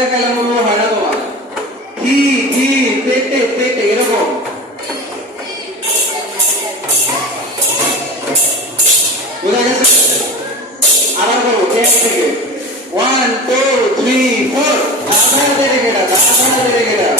দেখালে মনে হয় না তোমার কি কি পেটে পেটে এরকম বোঝা গেছে আবার বলবো এক থেকে 1 2 3 4 দাদা দেরে গেটা